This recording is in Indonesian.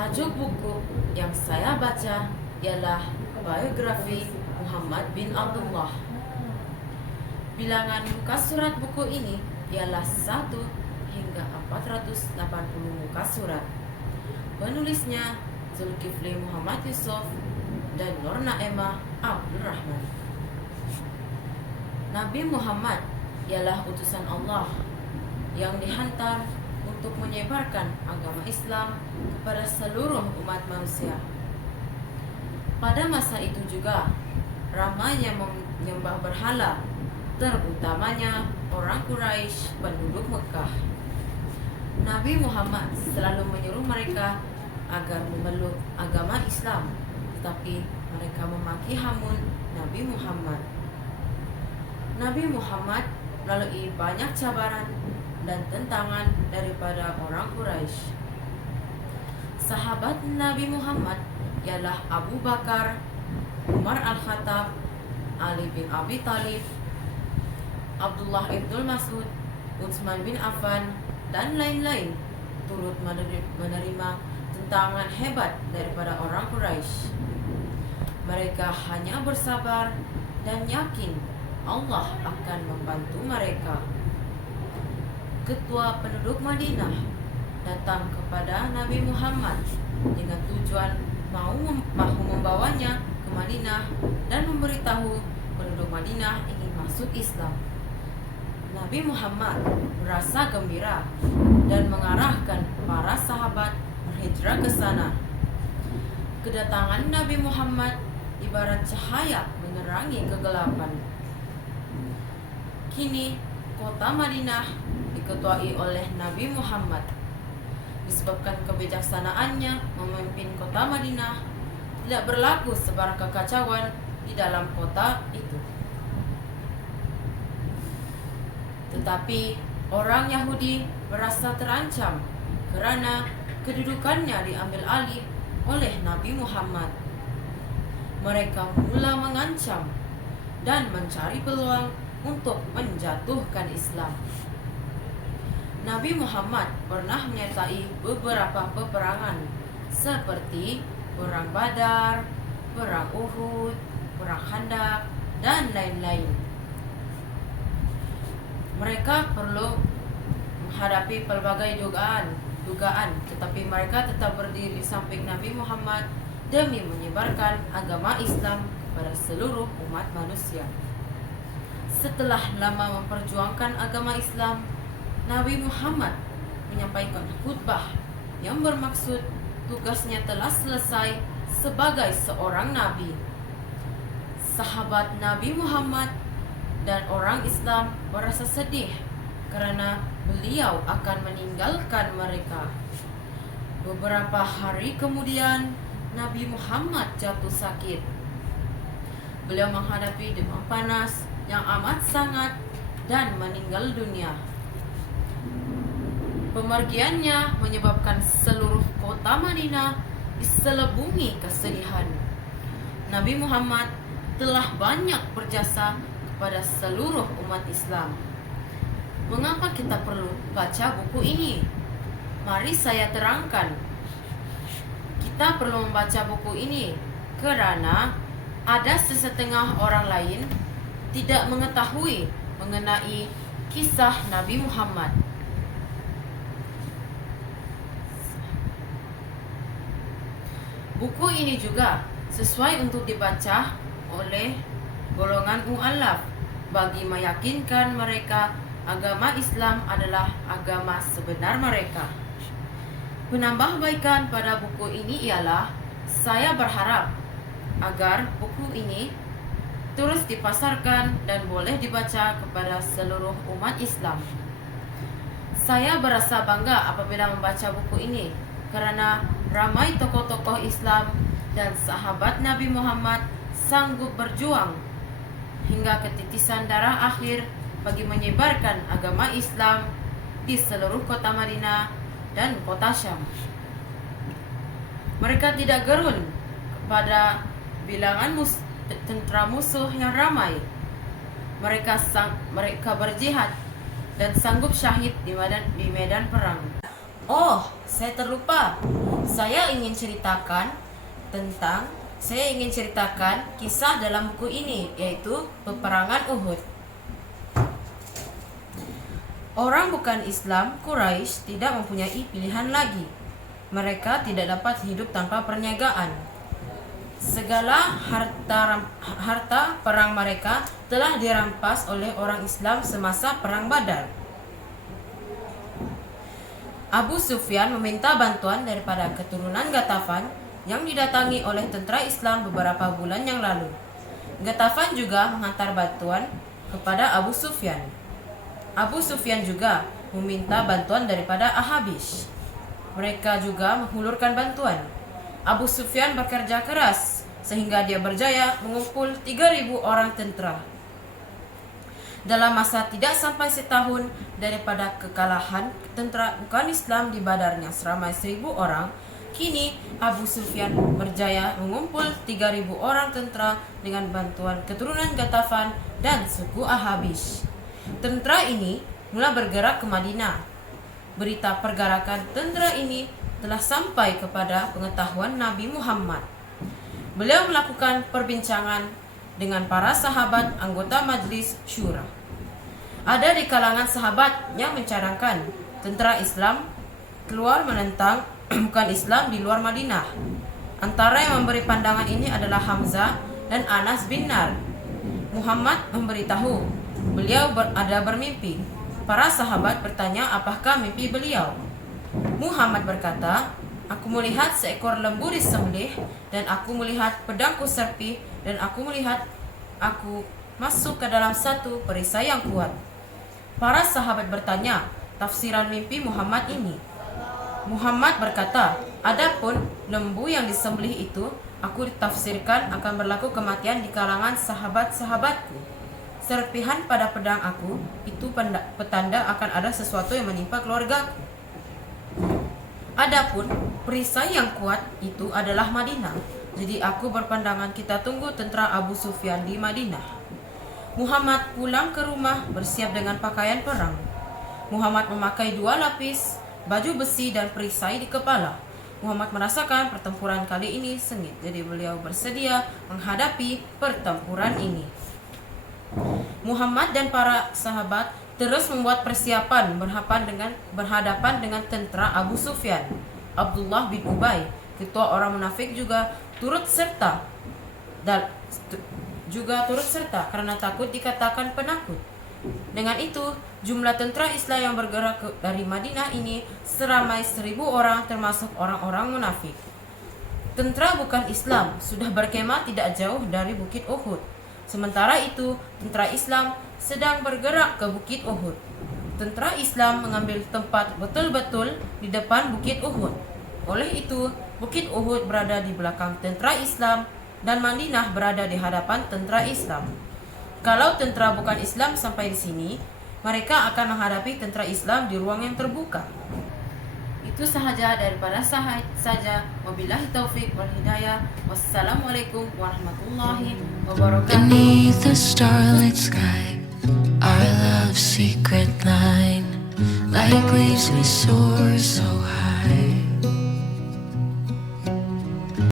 Tajuk buku yang saya baca ialah Biografi Muhammad bin Abdullah. Bilangan muka surat buku ini ialah 1 hingga 480 muka surat. Penulisnya Zulkifli Muhammad Yusuf dan Nur Naimah Abdul Rahman. Nabi Muhammad ialah utusan Allah yang dihantar untuk menyebarkan agama Islam kepada seluruh umat manusia. Pada masa itu juga, ramai yang menyembah berhala, terutamanya orang Quraisy penduduk Mekah. Nabi Muhammad selalu menyuruh mereka agar memeluk agama Islam, tetapi mereka memaki hamun Nabi Muhammad. Nabi Muhammad melalui banyak cabaran dan tentangan daripada orang Quraisy. Sahabat Nabi Muhammad ialah Abu Bakar, Umar Al-Khattab, Ali bin Abi Thalib, Abdullah ibn Mas'ud, Utsman bin Affan, dan lain-lain turut menerima tentangan hebat daripada orang Quraisy. Mereka hanya bersabar dan yakin Allah akan membantu mereka. Ketua penduduk Madinah datang kepada Nabi Muhammad dengan tujuan mahu membawanya ke Madinah dan memberitahu penduduk Madinah ingin masuk Islam. Nabi Muhammad merasa gembira dan mengarahkan para sahabat berhijrah ke sana. Kedatangan Nabi Muhammad ibarat cahaya menerangi kegelapan. Kini kota Madinah diketuai oleh Nabi Muhammad. Disebabkan kebijaksanaannya memimpin kota Madinah, tidak berlaku sebarang kekacauan di dalam kota itu. Tetapi orang Yahudi merasa terancam kerana kedudukannya diambil alih oleh Nabi Muhammad. Mereka mula mengancam dan mencari peluang untuk menjatuhkan Islam. Nabi Muhammad pernah menyertai beberapa peperangan seperti Perang Badar, Perang Uhud, Perang Khandaq, dan lain-lain. Mereka perlu menghadapi pelbagai dugaan, tetapi mereka tetap berdiri di samping Nabi Muhammad demi menyebarkan agama Islam kepada seluruh umat manusia. Setelah lama memperjuangkan agama Islam, Nabi Muhammad menyampaikan khutbah yang bermaksud tugasnya telah selesai sebagai seorang nabi. Sahabat Nabi Muhammad dan orang Islam merasa sedih kerana beliau akan meninggalkan mereka. Beberapa hari kemudian, Nabi Muhammad jatuh sakit. Beliau menghadapi demam panas yang amat sangat dan meninggal dunia. Pemergiannya menyebabkan seluruh kota Madinah diselubungi kesedihan. Nabi Muhammad telah banyak berjasa kepada seluruh umat Islam. Mengapa kita perlu baca buku ini? Mari saya terangkan. Kita perlu membaca buku ini kerana ada sesetengah orang lain tidak mengetahui mengenai kisah Nabi Muhammad. Buku ini juga sesuai untuk dibaca oleh golongan mu'alaf bagi meyakinkan mereka agama Islam adalah agama sebenar mereka. Penambahbaikan pada buku ini ialah saya berharap agar buku ini terus dipasarkan dan boleh dibaca kepada seluruh umat Islam. Saya berasa bangga apabila membaca buku ini kerana ramai tokoh-tokoh Islam dan sahabat Nabi Muhammad sanggup berjuang hingga ketitisan darah akhir bagi menyebarkan agama Islam di seluruh kota Madinah dan kota Syam. Mereka tidak gerun kepada bilangan tentera musuh yang ramai. Mereka berjihad dan sanggup syahid di medan perang. Oh, saya terlupa. Saya ingin ceritakan kisah dalam buku ini, yaitu peperangan Uhud. Orang bukan Islam Quraisy tidak mempunyai pilihan lagi. Mereka tidak dapat hidup tanpa perniagaan. Segala harta perang mereka telah dirampas oleh orang Islam semasa perang Badar. Abu Sufyan meminta bantuan daripada keturunan Ghatafan yang didatangi oleh tentara Islam beberapa bulan yang lalu. Ghatafan juga menghantar bantuan kepada Abu Sufyan. Abu Sufyan juga meminta bantuan daripada Ahabish. Mereka juga menghulurkan bantuan. Abu Sufyan bekerja keras sehingga dia berjaya mengumpul 3.000 orang tentera. Dalam masa tidak sampai setahun daripada kekalahan tentera bukan Islam di Badarnya seramai 1.000 orang, kini Abu Sufyan berjaya mengumpul 3.000 orang tentera dengan bantuan keturunan Ghatafan dan suku Ahabish. Tentera ini mulai bergerak ke Madinah. Berita pergerakan tentera ini telah sampai kepada pengetahuan Nabi Muhammad. Beliau melakukan perbincangan dengan para sahabat anggota Majlis Syura. Ada di kalangan sahabat yang mencadangkan tentera Islam keluar menentang bukan Islam di luar Madinah. Antara yang memberi pandangan ini adalah Hamzah dan Anas bin Nar. Muhammad memberitahu beliau ada bermimpi. Para sahabat bertanya apakah mimpi beliau. Muhammad berkata, aku melihat seekor lembu disembelih dan aku melihat pedangku serpi dan aku melihat aku masuk ke dalam satu perisai yang kuat. Para sahabat bertanya tafsiran mimpi Muhammad ini. Muhammad berkata, adapun lembu yang disembelih itu aku ditafsirkan akan berlaku kematian di kalangan sahabat-sahabatku. Serpihan pada pedang aku itu petanda akan ada sesuatu yang menimpa keluargaku. Adapun perisai yang kuat itu adalah Madinah. Jadi aku berpandangan kita tunggu tentera Abu Sufyan di Madinah. Muhammad pulang ke rumah bersiap dengan pakaian perang. Muhammad memakai 2 lapis baju besi dan perisai di kepala. Muhammad merasakan pertempuran kali ini sengit, jadi beliau bersedia menghadapi pertempuran ini. Muhammad dan para sahabat terus membuat persiapan berhadapan dengan tentera Abu Sufyan. Abdullah bin Ubay, ketua orang munafik juga turut serta karena takut dikatakan penakut. Dengan itu, jumlah tentera Islam yang bergerak dari Madinah ini seramai 1.000 orang termasuk orang-orang munafik. Tentera bukan Islam sudah berkemah tidak jauh dari Bukit Uhud. Sementara itu, tentera Islam sedang bergerak ke Bukit Uhud. Tentera Islam mengambil tempat betul-betul di depan Bukit Uhud. Oleh itu, Bukit Uhud berada di belakang tentera Islam dan Madinah berada di hadapan tentera Islam. Kalau tentera bukan Islam sampai di sini, mereka akan menghadapi tentera Islam di ruang yang terbuka. Itu sahaja daripada saja. Wabillahi taufik wal hidayah. Wassalamualaikum warahmatullahi wabarakatuh. Beneath the starlit sky, our love secret line, like leaves we soar so high.